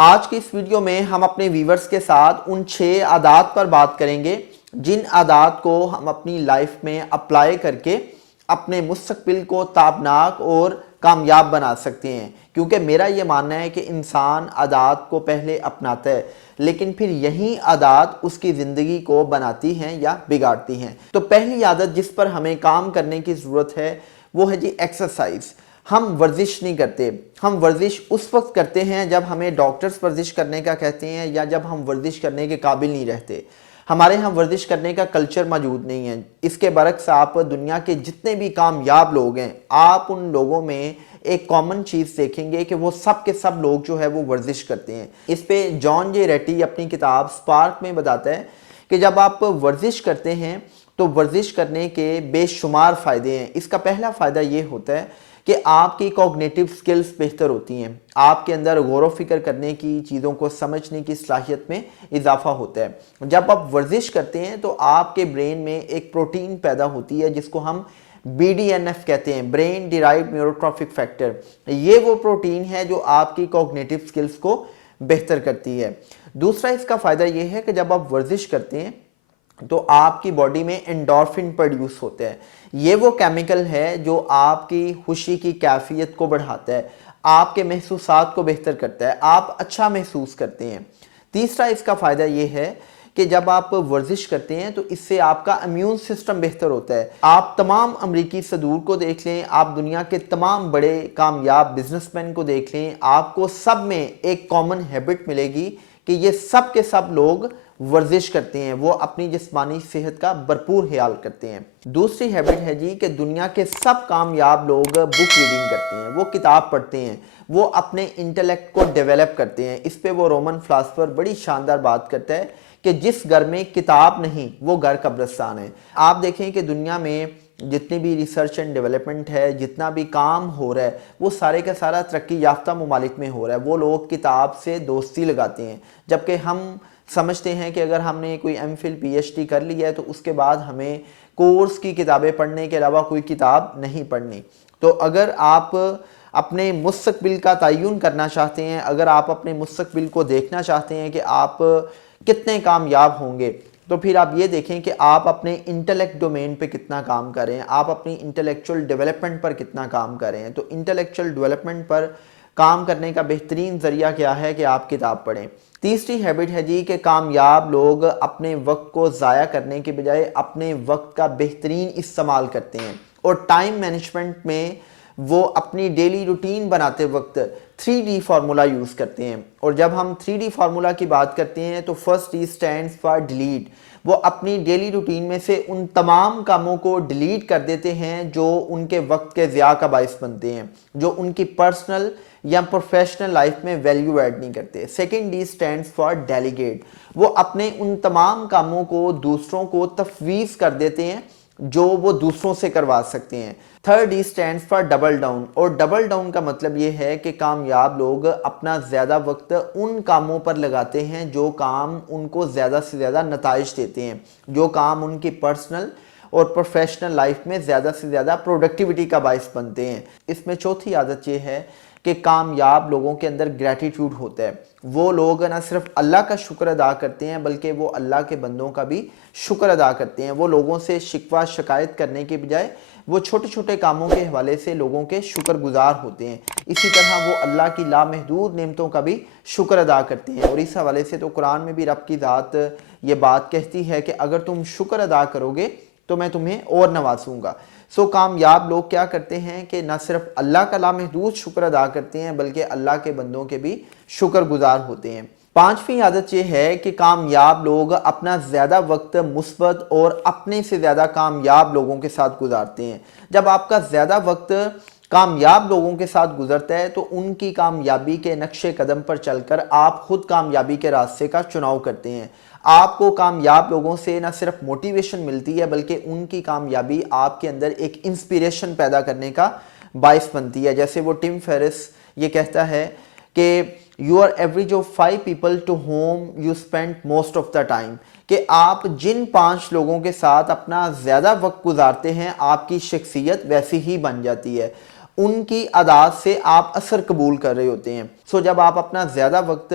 آج کی اس ویڈیو میں ہم اپنے ویورز کے ساتھ ان 6 عادات پر بات کریں گے جن عادات کو ہم اپنی لائف میں اپلائی کر کے اپنے مستقبل کو تابناک اور کامیاب بنا سکتے ہیں، کیونکہ میرا یہ ماننا ہے کہ انسان عادات کو پہلے اپناتا ہے لیکن پھر یہی عادات اس کی زندگی کو بناتی ہیں یا بگاڑتی ہیں۔ تو پہلی عادت جس پر ہمیں کام کرنے کی ضرورت ہے وہ ہے جی ایکسرسائز۔ ہم ورزش نہیں کرتے، ہم ورزش اس وقت کرتے ہیں جب ہمیں ڈاکٹرز ورزش کرنے کا کہتے ہیں یا جب ہم ورزش کرنے کے قابل نہیں رہتے۔ ہمارے ہاں ورزش کرنے کا کلچر موجود نہیں ہے۔ اس کے برعکس آپ دنیا کے جتنے بھی کامیاب لوگ ہیں، آپ ان لوگوں میں ایک کامن چیز دیکھیں گے کہ وہ سب کے سب لوگ جو ہے وہ ورزش کرتے ہیں۔ اس پہ جان جے ریٹی اپنی کتاب سپارک میں بتاتا ہے کہ جب آپ ورزش کرتے ہیں تو ورزش کرنے کے بے شمار فائدے ہیں۔ اس کا پہلا فائدہ یہ ہوتا ہے کہ آپ کی کوگنیٹو سکلز بہتر ہوتی ہیں، آپ کے اندر غور و فکر کرنے کی، چیزوں کو سمجھنے کی صلاحیت میں اضافہ ہوتا ہے۔ جب آپ ورزش کرتے ہیں تو آپ کے برین میں ایک پروٹین پیدا ہوتی ہے جس کو ہم BDNF کہتے ہیں، برین ڈیرائیوڈ نیوروٹرافک فیکٹر۔ یہ وہ پروٹین ہے جو آپ کی کوگنیٹو سکلز کو بہتر کرتی ہے۔ دوسرا اس کا فائدہ یہ ہے کہ جب آپ ورزش کرتے ہیں تو آپ کی باڈی میں انڈورفن پروڈیوس ہوتے ہیں۔ یہ وہ کیمیکل ہے جو آپ کی خوشی کی کیفیت کو بڑھاتا ہے، آپ کے محسوسات کو بہتر کرتا ہے، آپ اچھا محسوس کرتے ہیں۔ تیسرا اس کا فائدہ یہ ہے کہ جب آپ ورزش کرتے ہیں تو اس سے آپ کا امیون سسٹم بہتر ہوتا ہے۔ آپ تمام امریکی صدور کو دیکھ لیں، آپ دنیا کے تمام بڑے کامیاب بزنس مین کو دیکھ لیں، آپ کو سب میں ایک کامن ہیبٹ ملے گی کہ یہ سب کے سب لوگ ورزش کرتے ہیں، وہ اپنی جسمانی صحت کا بھرپور خیال کرتے ہیں۔ دوسری ہیبٹ ہے جی کہ دنیا کے سب کامیاب لوگ بک ریڈنگ کرتے ہیں، وہ کتاب پڑھتے ہیں، وہ اپنے انٹلیکٹ کو ڈیولپ کرتے ہیں۔ اس پہ وہ رومن فلاسفر بڑی شاندار بات کرتا ہے کہ جس گھر میں کتاب نہیں وہ گھر قبرستان ہے۔ آپ دیکھیں کہ دنیا میں جتنی بھی ریسرچ اینڈ ڈیولپمنٹ ہے، جتنا بھی کام ہو رہا ہے، وہ سارے کا سارا ترقی یافتہ ممالک میں ہو رہا ہے۔ وہ لوگ کتاب سے دوستی لگاتے ہیں، جبکہ ہم سمجھتے ہیں کہ اگر ہم نے کوئی M Phil P H D کر لی ہے تو اس کے بعد ہمیں کورس کی کتابیں پڑھنے کے علاوہ کوئی کتاب نہیں پڑھنی۔ تو اگر آپ اپنے مستقبل کا تعین کرنا چاہتے ہیں، اگر آپ اپنے مستقبل کو دیکھنا چاہتے ہیں کہ آپ کتنے کامیاب ہوں گے، تو پھر آپ یہ دیکھیں کہ آپ اپنے انٹلیکٹ ڈومین پہ کتنا کام کر رہے ہیں، آپ اپنی انٹلیکچول ڈیولپمنٹ پر کتنا کام کر رہے ہیں۔ تو انٹلیکچول ڈیولپمنٹ پر کام کرنے کا بہترین ذریعہ کیا ہے کہ آپ کتاب پڑھیں۔ تیسری ہیبٹ ہے جی کہ کامیاب لوگ اپنے وقت کو ضائع کرنے کے بجائے اپنے وقت کا بہترین استعمال کرتے ہیں، اور ٹائم مینجمنٹ میں وہ اپنی ڈیلی روٹین بناتے وقت 3D فارمولا یوز کرتے ہیں۔ اور جب ہم 3D فارمولا کی بات کرتے ہیں تو first D stands for delete. وہ اپنی ڈیلی روٹین میں سے ان تمام کاموں کو ڈیلیٹ کر دیتے ہیں جو ان کے وقت کے ضیاع کا باعث بنتے ہیں، جو ان کی پرسنل یا پروفیشنل لائف میں ویلیو ایڈ نہیں کرتے۔ Second D stands for delegate. وہ اپنے ان تمام کاموں کو دوسروں کو تفویض کر دیتے ہیں جو وہ دوسروں سے کروا سکتے ہیں۔ Third D stands for double down, اور ڈبل ڈاؤن کا مطلب یہ ہے کہ کامیاب لوگ اپنا زیادہ وقت ان کاموں پر لگاتے ہیں جو کام ان کو زیادہ سے زیادہ نتائج دیتے ہیں، جو کام ان کی پرسنل اور پروفیشنل لائف میں زیادہ سے زیادہ پروڈکٹیوٹی کا باعث بنتے ہیں۔ اس میں چوتھی عادت یہ ہے کہ کامیاب لوگوں کے اندر گریٹیٹیوڈ ہوتا ہے۔ وہ لوگ نہ صرف اللہ کا شکر ادا کرتے ہیں بلکہ وہ اللہ کے بندوں کا بھی شکر ادا کرتے ہیں۔ وہ لوگوں سے شکوہ شکایت کرنے کے بجائے وہ چھوٹے چھوٹے کاموں کے حوالے سے لوگوں کے شکر گزار ہوتے ہیں۔ اسی طرح وہ اللہ کی لامحدود نعمتوں کا بھی شکر ادا کرتے ہیں، اور اس حوالے سے تو قرآن میں بھی رب کی ذات یہ بات کہتی ہے کہ اگر تم شکر ادا کرو گے تو میں تمہیں اور نوازوں گا۔ کامیاب لوگ کیا کرتے ہیں کہ نہ صرف اللہ کا لامحدود شکر ادا کرتے ہیں بلکہ اللہ کے بندوں کے بھی شکر گزار ہوتے ہیں۔ پانچویں عادت یہ ہے کہ کامیاب لوگ اپنا زیادہ وقت مثبت اور اپنے سے زیادہ کامیاب لوگوں کے ساتھ گزارتے ہیں۔ جب آپ کا زیادہ وقت کامیاب لوگوں کے ساتھ گزرتا ہے تو ان کی کامیابی کے نقش قدم پر چل کر آپ خود کامیابی کے راستے کا چناؤ کرتے ہیں۔ آپ کو کامیاب لوگوں سے نہ صرف موٹیویشن ملتی ہے بلکہ ان کی کامیابی آپ کے اندر ایک انسپیریشن پیدا کرنے کا باعث بنتی ہے۔ جیسے وہ ٹم فیرس یہ کہتا ہے کہ you are average of 5 people to whom you spend most of the time، کہ آپ جن 5 لوگوں کے ساتھ اپنا زیادہ وقت گزارتے ہیں آپ کی شخصیت ویسی ہی بن جاتی ہے۔ ان کی عادات سے آپ اثر قبول کر رہے ہوتے ہیں۔ جب آپ اپنا زیادہ وقت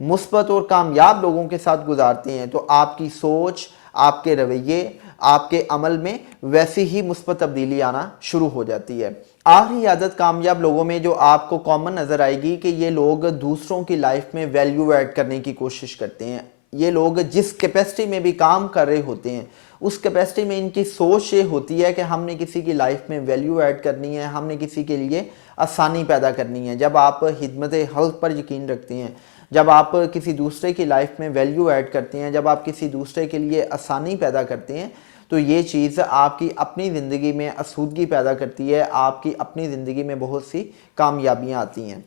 مثبت اور کامیاب لوگوں کے ساتھ گزارتے ہیں تو آپ کی سوچ، آپ کے رویے، آپ کے عمل میں ویسی ہی مثبت تبدیلی آنا شروع ہو جاتی ہے۔ آخری عادت کامیاب لوگوں میں جو آپ کو کامن نظر آئے گی کہ یہ لوگ دوسروں کی لائف میں ویلیو ایڈ کرنے کی کوشش کرتے ہیں۔ یہ لوگ جس کیپیسٹی میں بھی کام کر رہے ہوتے ہیں اس کیپیسٹی میں ان کی سوچ یہ ہوتی ہے کہ ہم نے کسی کی لائف میں ویلیو ایڈ کرنی ہے، ہم نے کسی کے لیے آسانی پیدا کرنی ہے۔ جب آپ خدمت خلق پر یقین رکھتے ہیں، جب آپ کسی دوسرے کی لائف میں ویلیو ایڈ کرتے ہیں، جب آپ کسی دوسرے کے لیے آسانی پیدا کرتے ہیں تو یہ چیز آپ کی اپنی زندگی میں آسودگی پیدا کرتی ہے، آپ کی اپنی زندگی میں بہت سی کامیابیاں آتی ہیں۔